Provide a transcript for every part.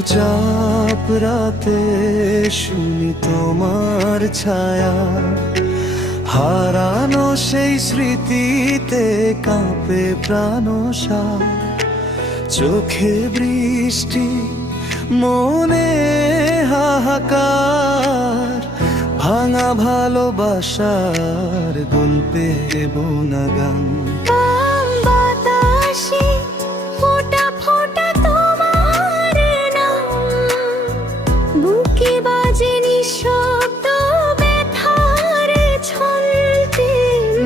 চুপচাপ রাতে শুনি তোমার ছায়া, হারানো সেই স্মৃতিতে কাঁপে প্রাণসা। চোখে বৃষ্টি, মনে হাহাকার, ভাঙা ভালোবাসার গল্পে বোনা গান।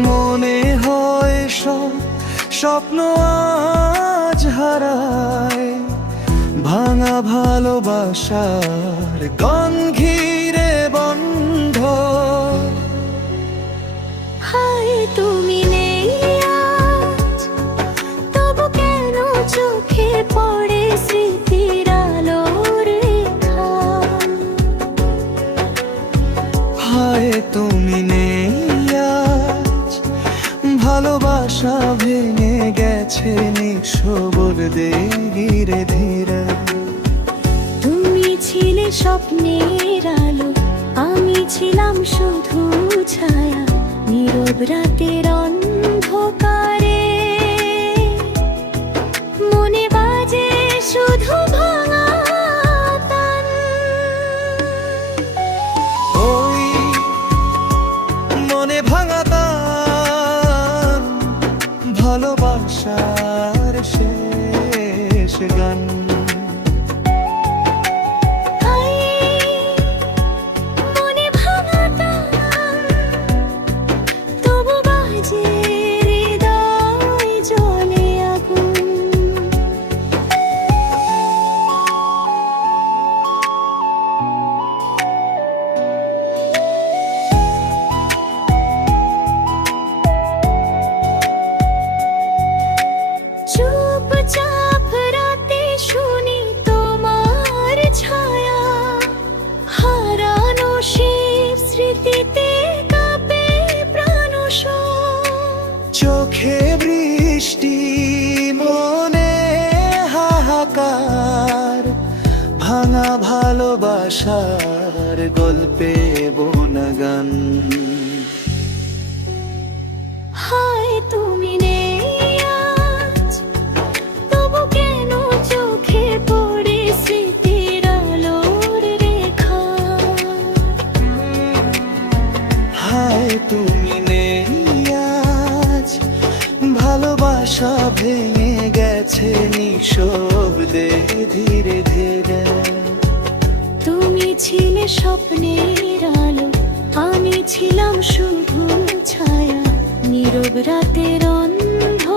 মনে হয় সব স্বপ্ন আজ হারায়, ভাঙা ভালোবাসার গান ঘিরে বন্ধ। হায় তুমি নেই আজ, তবু কেন চোখে পড়ে স্মৃতির আলোর রেখা। হায় তুমি নেই আজ, ভালোবাসা ভেঙে গেছে নিঃসবর ধীরে ধীরে। তুমি ছিলে স্বপ্নের আলো, আমি ছিলাম শুধু ছায়া, নীরব রাতের অন্ধকারে। মনে বাজে শুধু ভাঙা তান। ওই মনে ভাঙা তান, ভালোবাসার শেষ গান। চুপচাপ রাতে শুনি তোমার ছায়া, হারানো সেই স্মৃতিতে কাঁপে প্রাণসা। চোখে বৃষ্টি, মনে হাহাকার, ভাঙা ভালোবাসার গল্পে বোনা গান। হায় তুমি নেই আজ, তবু কেন চোখে পড়ে স্মৃতির আলোর রেখা। হায় তুমি নেই আজ, ভালোবাসা ভেঙে গেছে নিঃশব্দে ধীরে ধীরে। তুমি ছিলে স্বপ্নের আলো, আমি ছিলাম শুধু ছায়া, নীরব রাতের অন্ধকারে।